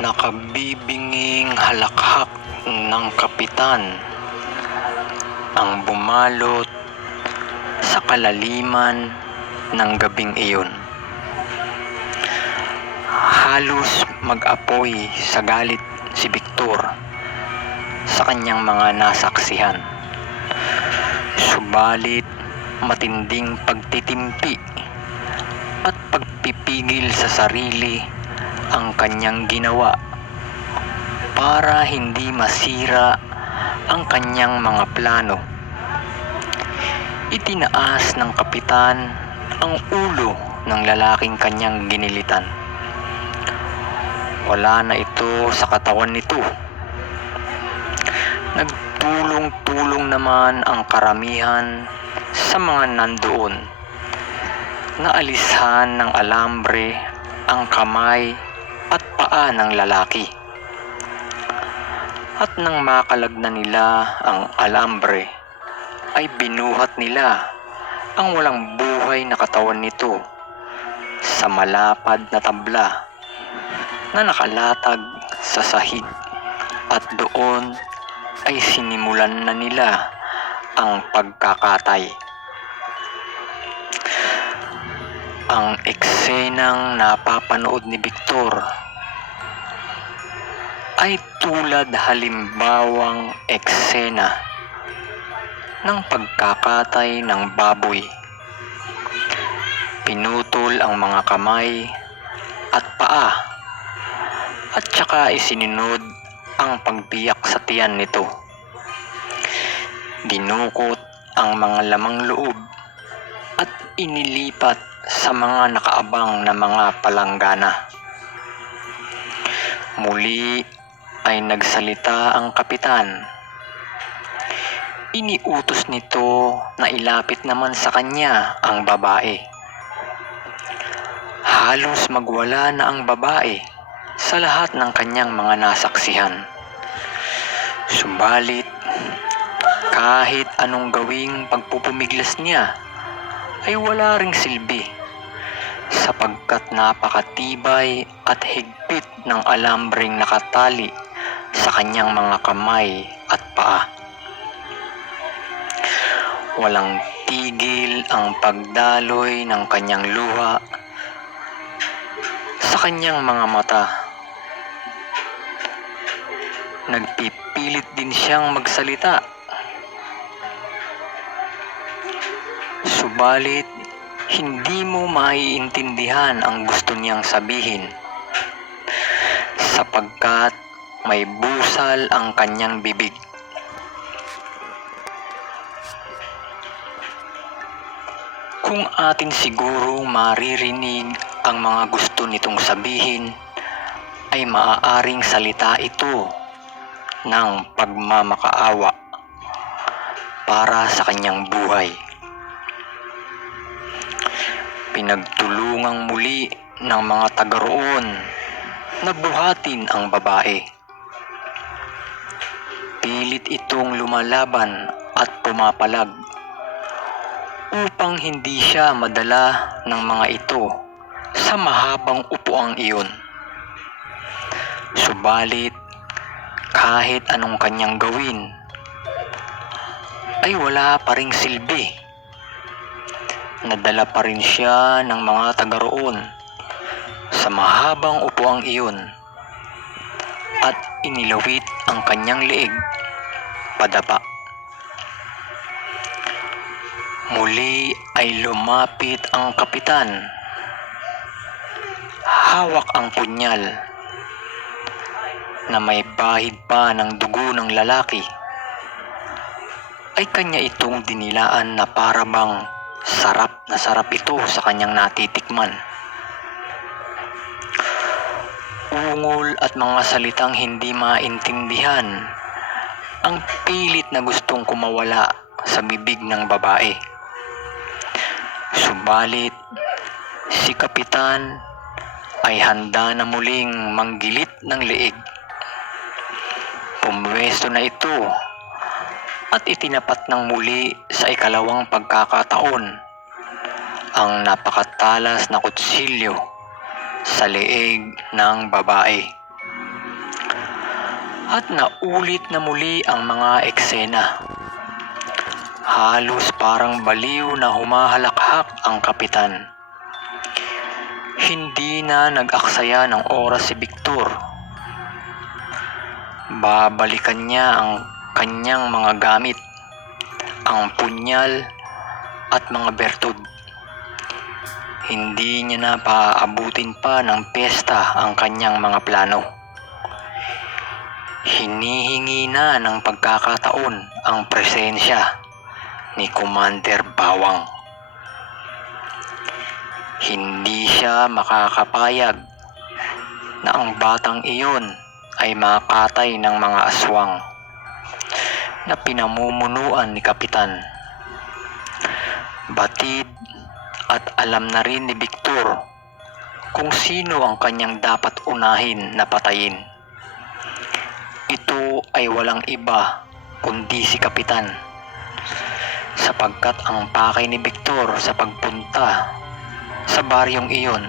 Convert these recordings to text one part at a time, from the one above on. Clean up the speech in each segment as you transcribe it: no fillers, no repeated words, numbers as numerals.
Nakabibinging halakhak ng kapitan ang bumalot sa kalaliman ng gabing iyon. Halos mag-apoy sa galit si Victor sa kanyang mga nasaksihan. Subalit matinding pagtitimpi at pagpipigil sa sarili ang kanyang ginawa para hindi masira ang kanyang mga plano. Itinaas ng kapitan ang ulo ng lalaking kanyang ginilitan. Wala na ito sa katawan nito. Nagtulong-tulong naman ang karamihan sa mga nandoon na alisan ng alambre ang kamay at paa ng lalaki. At nang makalagnan nila ang alambre, ay binuhat nila ang walang buhay na katawan nito sa malapad na tabla na nakalatag sa sahig, at doon ay sinimulan na nila ang pagkakatay. Ang eksenang napapanood ni Victor ay tulad halimbawang eksena ng pagkakatay ng baboy. Pinutol ang mga kamay at paa at saka isininod ang pagbiyak sa tiyan nito. Dinukot ang mga lamang loob at inilipat sa mga nakaabang na mga palanggana. Muli ay nagsalita ang kapitan. Iniutos nito na ilapit naman sa kanya ang babae. Halos magwala na ang babae sa lahat ng kanyang mga nasaksihan. Subalit, kahit anong gawing pagpupumiglas niya, ay wala ring silbi, sapagkat napakatibay at higpit ng alambreng nakatali sa kanyang mga kamay at paa. Walang tigil ang pagdaloy ng kanyang luha sa kanyang mga mata. Nagpipilit din siyang magsalita. Subalit, hindi mo maiintindihan ang gusto niyang sabihin, sapagkat may busal ang kanyang bibig. Kung atin siguro maririnig ang mga gusto nitong sabihin, ay maaaring salita ito ng pagmamakaawa para sa kanyang buhay. Pinagtulungang muli ng mga taga-roon na buhatin ang babae. Pilit itong lumalaban at pumapalag upang hindi siya madala ng mga ito sa mahabang upuang iyon. Subalit, kahit anong kanyang gawin, ay wala pa ring silbi. Nadala pa rin siya ng mga taga-roon sa mahabang upuang iyon at inilawit ang kanyang leeg padapa. Muli ay lumapit ang kapitan. Hawak ang punyal na may bahid pa ng dugo ng lalaki. Ay kanya itong dinilaan na para bang sarap na sarap ito sa kanyang natitikman. Ungol at mga salitang hindi maintindihan ang pilit na gustong kumawala sa bibig ng babae. Subalit, si kapitan ay handa na muling manggilit ng leeg. Pumwesto na ito at itinapat ng muli sa ikalawang pagkakataon ang napakatalas na kutsilyo sa leeg ng babae. at naulit na muli ang mga eksena. Halos parang baliw na humahalakhak ang kapitan. Hindi na nag-aksaya ng oras si Victor. Babalikan niya ang kanyang mga gamit, ang punyal at mga bertud. Hindi niya na paaabutin pa ng piyesta ang kanyang mga plano. Hinihingi na ng pagkakataon ang presensya ni Commander Bawang. Hindi siya makakapayag na ang batang iyon ay makatay ng mga aswang na pinamumunuan ni Kapitan. Batid at alam na rin ni Victor kung sino ang kanyang dapat unahin na patayin. Ito ay walang iba kundi si Kapitan, sapagkat ang pakay ni Victor sa pagpunta sa baryong iyon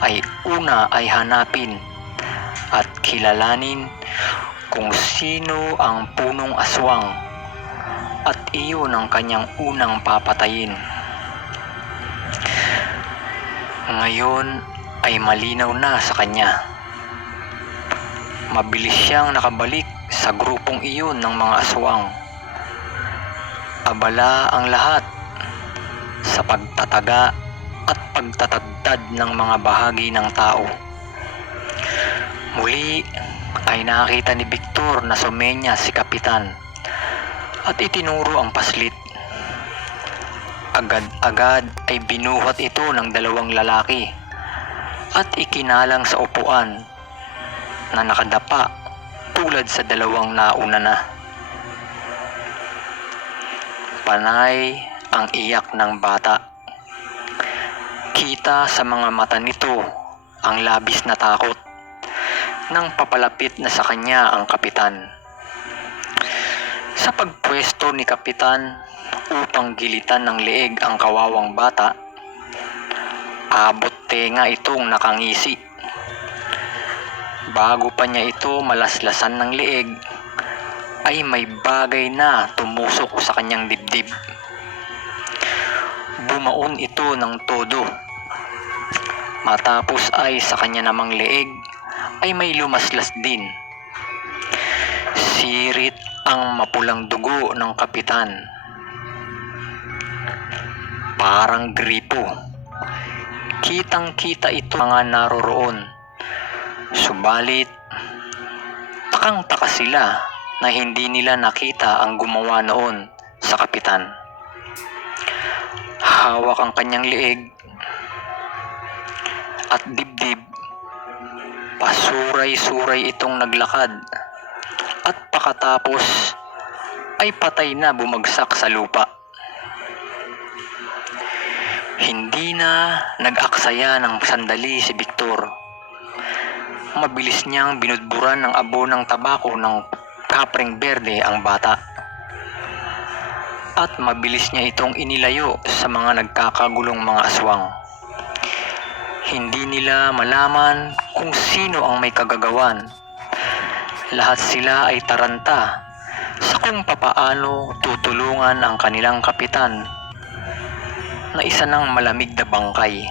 ay una ay hanapin at kilalanin kung sino ang punong aswang at iyon ang kanyang unang papatayin. Ngayon ay malinaw na sa kanya. Mabilis siyang nakabalik sa grupong iyon ng mga aswang. Abala ang lahat sa pagtataga at pagtatagdad ng mga bahagi ng tao. Muli ay nakita ni Victor na sumenya si Kapitan at itinuro ang paslit. Agad-agad ay binuhat ito ng dalawang lalaki at ikinalang sa upuan na nakadapa tulad sa dalawang nauna na. Panay ang iyak ng bata. Kita sa mga mata nito ang labis na takot nang papalapit na sa kanya ang Kapitan. Sa pagpwesto ni Kapitan upang gilitan ng leeg ang kawawang bata, abot tenga itong nakangisi. Bago pa niya ito malaslasan ng leeg, ay may bagay na tumusok sa kanyang dibdib. Bumaon ito ng todo. Matapos ay sa kanya namang leeg ay may lumaslas din. Sirit ang mapulang dugo ng Kapitan. Parang gripo. Kitang-kita ito mga naroroon. Subalit, takang-taka sila na hindi nila nakita ang gumawa noon sa Kapitan. Hawak ang kanyang leeg at dibdib. Pasuray-suray itong naglakad at pakatapos ay patay na bumagsak sa lupa. Hindi na nag-aksaya ng sandali si Victor. Mabilis niyang binudburan ng abo ng tabako ng kapreng berde ang bata. At mabilis niya itong inilayo sa mga nagkakagulong mga aswang. Hindi nila malaman kung sino ang may kagagawan. Lahat sila ay taranta sa kung papaano tutulungan ang kanilang Kapitan na isa ng malamig na bangkay.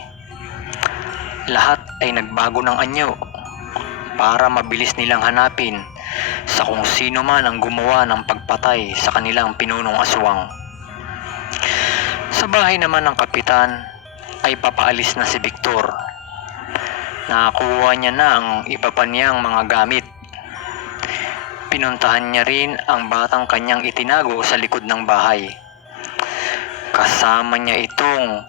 Lahat ay nagbago ng anyo para mabilis nilang hanapin sa kung sino man ang gumawa ng pagpatay sa kanilang pinunong aswang. Sa bahay naman ng Kapitan ay papaalis na si Victor. Nakakuha niya na ang iba pa niyang mga gamit. Pinuntahan niya rin ang batang kanyang itinago sa likod ng bahay. Kasama niya itong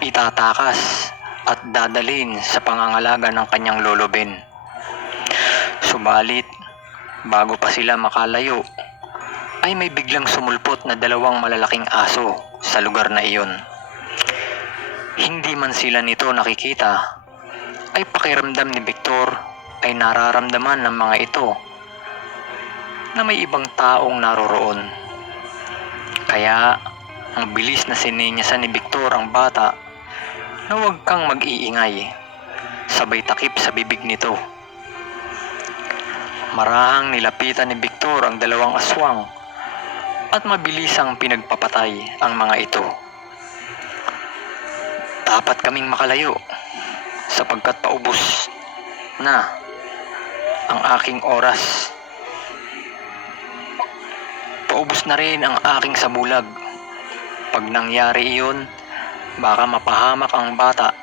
itatakas at dadalhin sa pangangalaga ng kanyang lolo Ben. Subalit, bago pa sila makalayo, ay may biglang sumulpot na dalawang malalaking aso sa lugar na iyon. Hindi man sila nito nakikita, ay pakiramdam ni Victor ay nararamdaman ng mga ito na may ibang taong naroroon. Kaya, ang bilis na sininyasan ni Victor ang bata na huwag kang mag-iingay. Sabay takip sa bibig nito. Marahang nilapitan ni Victor ang dalawang aswang at mabilisang pinagpapatay ang mga ito. Dapat kaming makalayo sapagkat paubos na ang aking oras. Paubos na rin ang aking sabulag. Pag nangyari iyon, baka mapahamak ang bata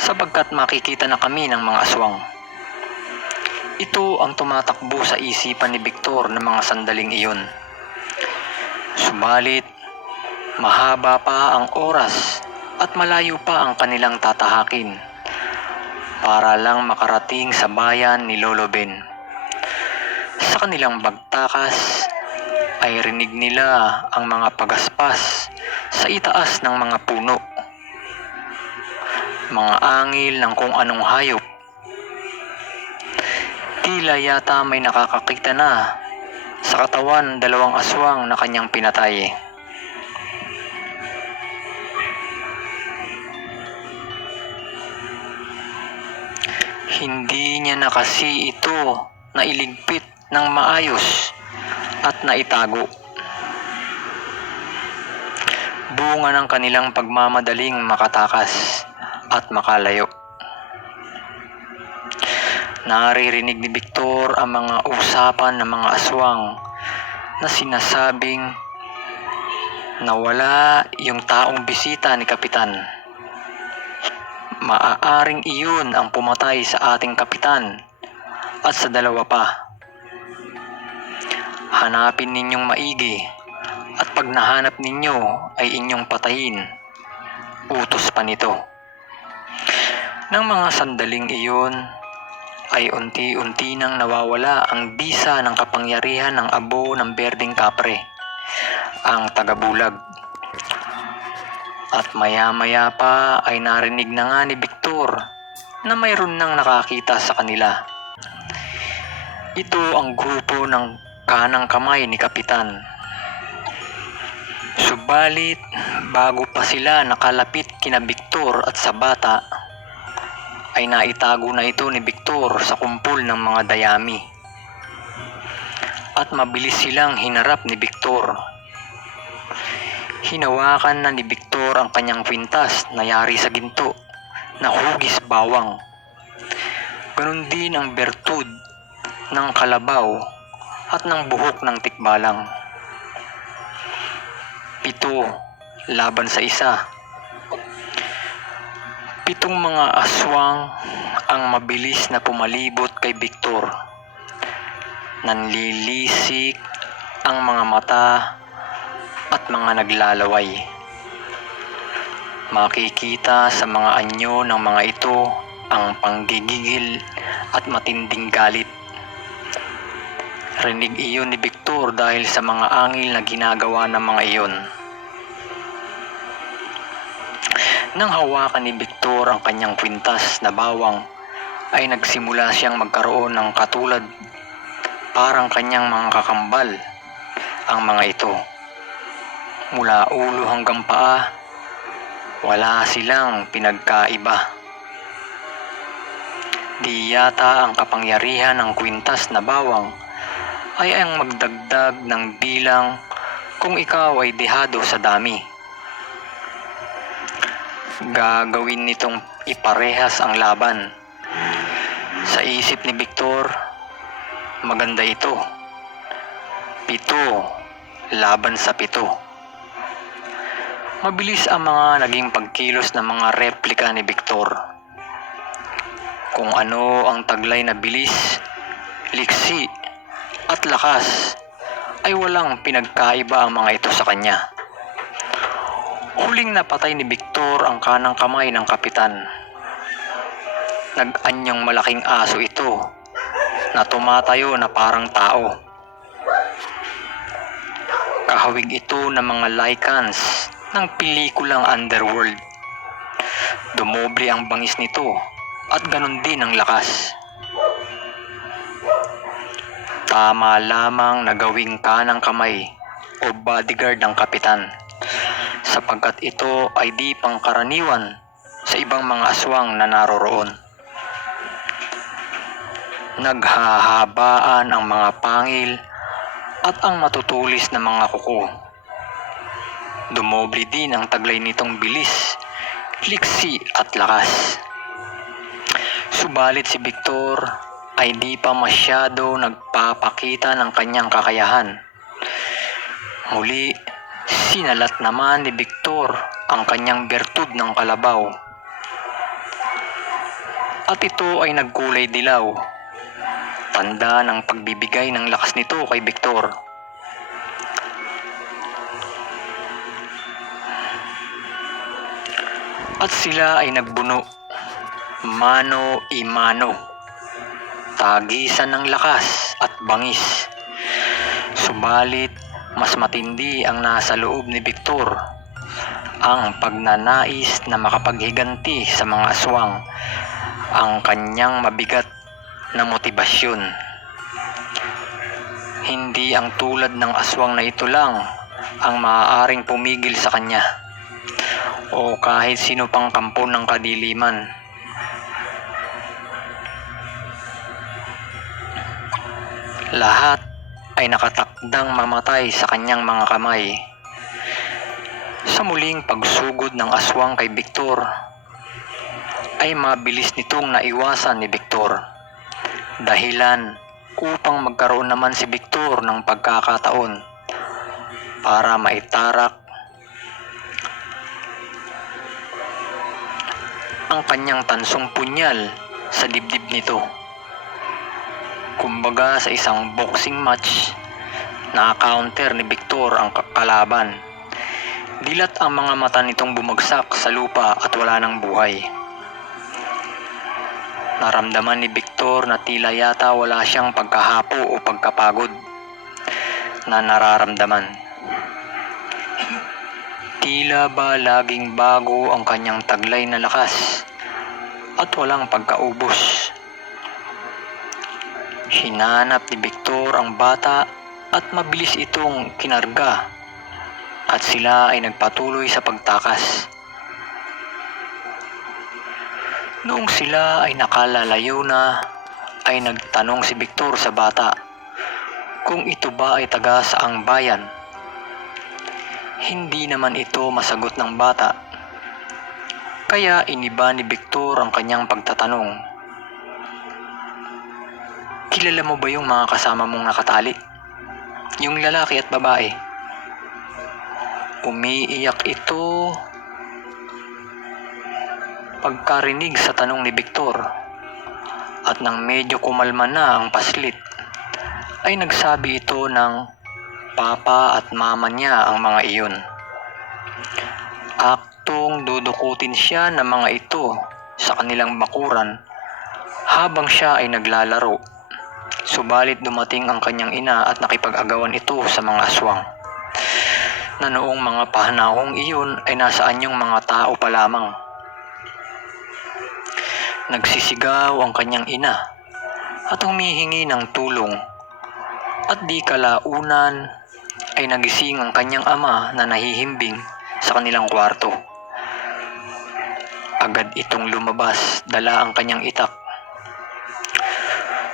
sapagkat makikita na kami ng mga aswang. Ito ang tumatakbo sa isipan ni Victor ng mga sandaling iyon. Subalit, mahaba pa ang oras at malayo pa ang kanilang tatahakin para lang makarating sa bayan ni Lolo Ben. Sa kanilang bagtakas ay rinig nila ang mga pagaspas sa itaas ng mga puno, mga angil ng kung anong hayop. Tila yata may nakakakita na sa katawan dalawang aswang na kanyang pinatay. Hindi niya na kasi ito nailigpit ng maayos at naitago. Bunga ng kanilang pagmamadaling makatakas at makalayo. Naririnig ni Victor ang mga usapan ng mga aswang na sinasabing nawala yung taong bisita ni Kapitan. Maaaring iyon ang pumatay sa ating kapitan at sa dalawa pa. Hanapin ninyong maigi at pag nahanap ninyo ay inyong patayin. Utos pa nito. Nang mga sandaling iyon ay unti-unti nang nawawala ang bisa ng kapangyarihan ng abo ng berdeng kapre, ang tagabulag. At maya-maya pa ay narinig na nga ni Victor na mayroon nang nakakita sa kanila. Ito ang grupo ng kanang kamay ni Kapitan. Subalit, bago pa sila nakalapit kina Victor at sa bata, ay naitago na ito ni Victor sa kumpol ng mga dayami. At mabilis silang hinarap ni Victor. Hinawakan na ni Victor ang kanyang kwintas na yari sa ginto na hugis bawang. Ganon din ang bertud ng kalabaw at ng buhok ng tikbalang. 7 laban sa 1. 7 mga aswang ang mabilis na pumalibot kay Victor. Nanlilisik ang mga mata at mga naglalaway. Makikita sa mga anyo ng mga ito ang panggigigil at matinding galit. Rinig iyon ni Victor dahil sa mga angil na ginagawa ng mga iyon. Nang hawakan ni Victor ang kanyang kwintas na bawang, ay nagsimula siyang magkaroon ng katulad parang kanyang mga kakambal ang mga ito. Mula ulo hanggang paa, wala silang pinagkaiba. Di yata ang kapangyarihan ng kwintas na bawang ay ang magdagdag ng bilang kung ikaw ay dehado sa dami. Gagawin nitong iparehas ang laban. Sa isip ni Victor, maganda ito. 7 laban sa 7. Mabilis ang mga naging pagkilos ng mga replika ni Victor. Kung ano ang taglay na bilis, liksi at lakas, ay walang pinagkaiba ang mga ito sa kanya. Huling napatay ni Victor ang kanang kamay ng kapitan. Nag-anyang malaking aso ito na tumatayo na parang tao. Kahawig ito ng mga lycans ng pelikulang Underworld. Dumoble ang bangis nito at ganon din ang lakas. Tama lamang na gawing kanang kamay o bodyguard ng kapitan, sapagkat ito ay di pangkaraniwan sa ibang mga aswang na naroroon. Naghahabaan ang mga pangil at ang matutulis na mga kuko. Dumoble din ang taglay nitong bilis, liksi at lakas. Subalit si Victor ay di pa masyado nagpapakita ng kanyang kakayahan. Muli, sinalat naman ni Victor ang kanyang bertud ng kalabaw. At ito ay nagkulay dilaw, tanda ng pagbibigay ng lakas nito kay Victor. At sila ay nagbuno, mano a mano, tagisan ng lakas at bangis. Subalit, mas matindi ang nasa loob ni Victor, ang pagnanais na makapaghiganti sa mga aswang, ang kanyang mabigat na motibasyon. Hindi ang tulad ng aswang na ito lang ang maaaring pumigil sa kanya, o kahit sino pang kampo ng kadiliman. Lahat ay nakatakdang mamatay sa kanyang mga kamay. Sa muling pagsugod ng aswang kay Victor, ay mabilis nitong naiwasan ni Victor. Dahilan upang magkaroon naman si Victor ng pagkakataon para maitarak ang kanyang tansong punyal sa dibdib nito. Kumbaga sa isang boxing match, na-counter ni Victor ang kalaban. Dilat ang mga mata nitong bumagsak sa lupa at wala ng buhay. Naramdaman ni Victor na tila yata wala siyang pagkahapo o pagkapagod na nararamdaman. Tila ba laging bago ang kanyang taglay na lakas at walang pagkaubos. Hinanap ni Victor ang bata at mabilis itong kinarga at sila ay nagpatuloy sa pagtakas. Noong sila ay nakalalayo na, ay nagtanong si Victor sa bata kung ito ba ay taga saang bayan. Hindi naman ito masagot ng bata, kaya iniba ni Victor ang kanyang pagtatanong. Kilala mo ba yung mga kasama mong nakatali? Yung lalaki at babae? Umiiyak ito pagkarinig sa tanong ni Victor, at nang medyo kumalma na ang paslit, ay nagsabi ito ng papa at mama niya ang mga iyon. Aktong dudukutin siya ng mga ito sa kanilang bakuran habang siya ay naglalaro. Subalit dumating ang kanyang ina at nakipag-agawan ito sa mga aswang, na noong mga pahanahong iyon ay nasaan yung mga tao pa lamang. Nagsisigaw ang kanyang ina at humihingi ng tulong, at di kalaunan ay nagising ang kanyang ama na nahihimbing sa kanilang kwarto. Agad itong lumabas, dala ang kanyang itak.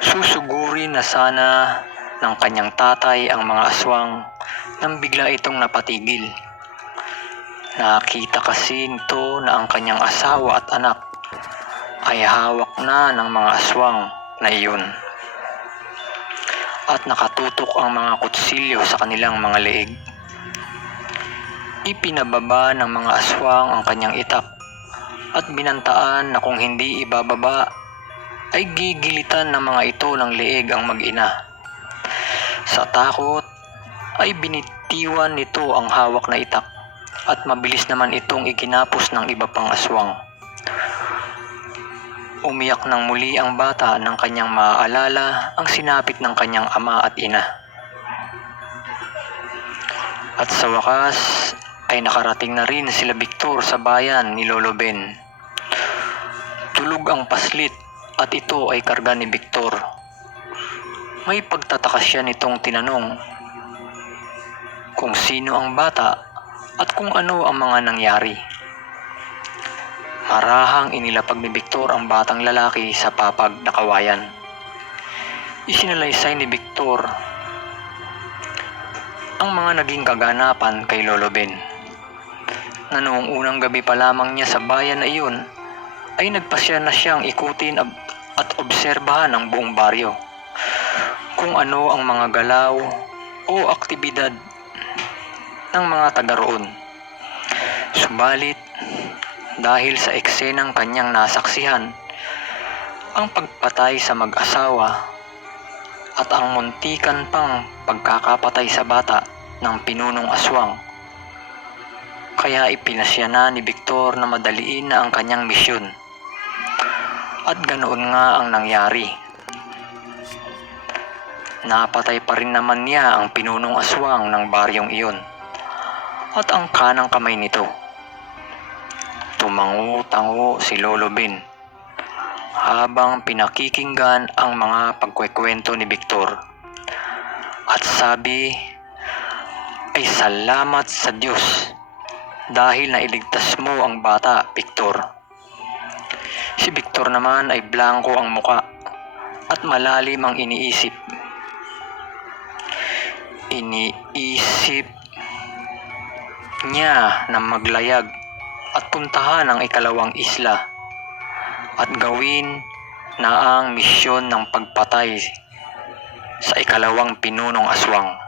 Susugurin na sana ng kanyang tatay ang mga aswang nang bigla itong napatigil. Nakita kasi nito na ang kanyang asawa at anak ay hawak na ng mga aswang na iyon, at nakatutok ang mga kutsilyo sa kanilang mga leeg. Ipinababa ng mga aswang ang kanyang itak at binantaan na kung hindi ibababa ay gigilitan ng mga ito ng leeg ang mag-ina. Sa takot ay binitiwan nito ang hawak na itak at mabilis naman itong iginapos ng iba pang aswang. Umiyak ng muli ang bata nang kanyang maaalala ang sinapit ng kanyang ama at ina. At sa wakas ay nakarating na rin sila Victor sa bayan ni Lolo Ben. Tulog ang paslit at ito ay karga ni Victor. May pagtataka siya nitong tinanong kung sino ang bata at kung ano ang mga nangyari. Marahang inilapag ni Victor ang batang lalaki sa papag na kawayan. Isinalaysay ni Victor ang mga naging kaganapan kay Lolo Ben, na noong unang gabi pa lamang niya sa bayan na iyon ay nagpasya na siyang ikutin at obserbahan ang buong baryo, kung ano ang mga galaw o aktibidad ng mga taga roon. Subalit, dahil sa eksenang kanyang nasaksihan, ang pagpatay sa mag-asawa at ang muntikan pang pagkakapatay sa bata ng pinunong aswang, kaya ipinasya na ni Victor na madaliin na ang kanyang misyon. At ganoon nga ang nangyari. Napatay pa rin naman niya ang pinunong aswang ng baryong iyon at ang kanang kamay nito. Tumango-tango si Lolo Ben habang pinakikinggan ang mga pagkwekwento ni Victor. At sabi ay salamat sa Diyos dahil nailigtas mo ang bata, Victor. Si Victor naman ay blanko ang muka at malalim ang iniisip. Iniisip niya na maglayag at puntahan ang ikalawang isla at gawin na ang misyon ng pagpatay sa ikalawang pinunong aswang.